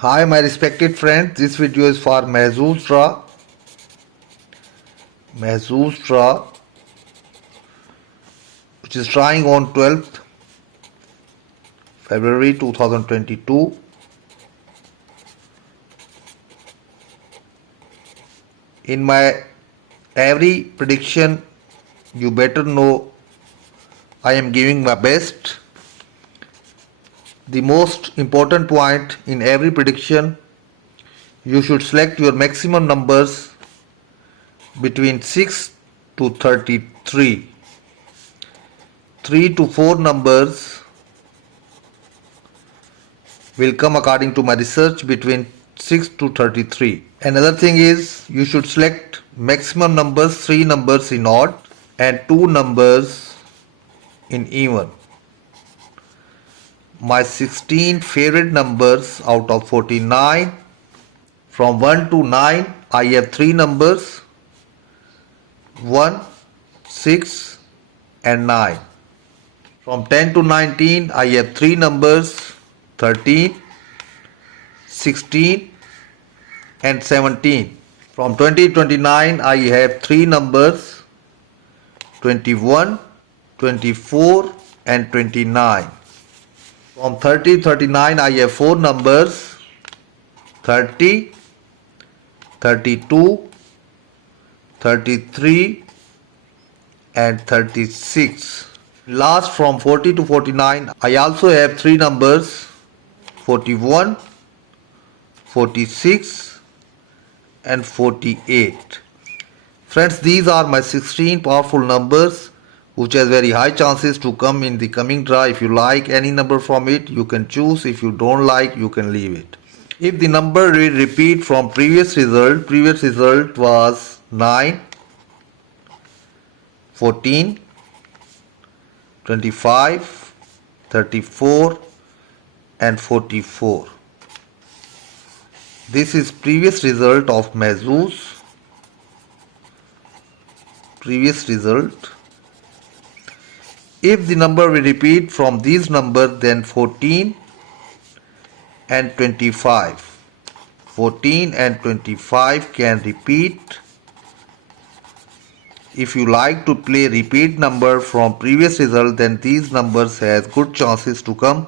Hi my respected friends, this video is for Mahzooz draw. Mahzooz draw which is drawing on 12th February 2022. In my every prediction, you better know I am giving my best. The most important point in every prediction, you should select your maximum numbers between 6 to 33. 3 to 4 numbers will come according to my research between 6 to 33. Another thing is you should select maximum numbers, 3 numbers in odd and 2 numbers in even. My 16 favorite numbers out of 49, from 1 to 9 I have 3 numbers, 1, 6 and 9. From 10 to 19 I have 3 numbers, 13, 16 and 17. From 20 to 29 I have 3 numbers, 21, 24 and 29. From 30 to 39 I have 4 numbers, 30, 32, 33 and 36. Last from 40 to 49 I also have 3 numbers, 41, 46 and 48. Friends, these are my 16 powerful numbers which has very high chances to come in the coming draw. If you like any number from it, you can choose. If you don't like, you can leave it. If the number will repeat from previous result was 9, 14, 25, 34 and 44. This is previous result of Mahzooz. Previous result. If the number will repeat from these numbers, then 14 and 25. 14 and 25 can repeat. If you like to play repeat number from previous result, then these numbers has good chances to come,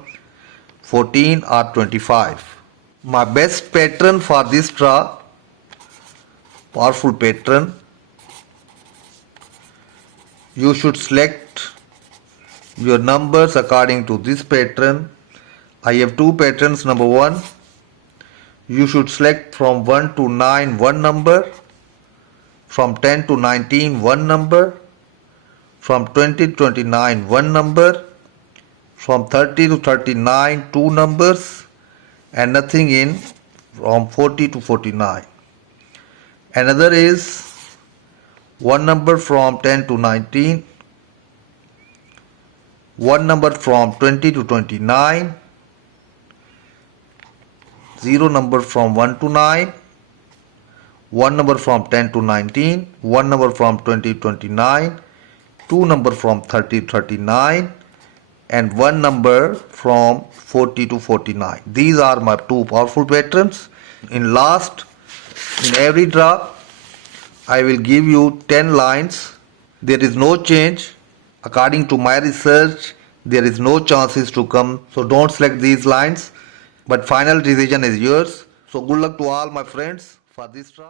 14 or 25. My best pattern for this draw, powerful pattern, you should select your numbers according to this pattern. I have 2 patterns. Number 1, you should select from 1 to 9 one number, from 10 to 19 one number, from 20 to 29 one number, from 30 to 39 2 numbers and nothing in from 40 to 49. Another is one number from 10 to 19, one number from 20 to 29, 0 number from 1 to 9, one number from 10 to 19, one number from 20 to 29, 2 number from 30 to 39 and one number from 40 to 49. These are my 2 powerful patterns. In every draw I will give you 10 lines. There is no change. According to my research, there is no chances to come, so don't select these lines, but final decision is yours. So good luck to all my friends for this draw.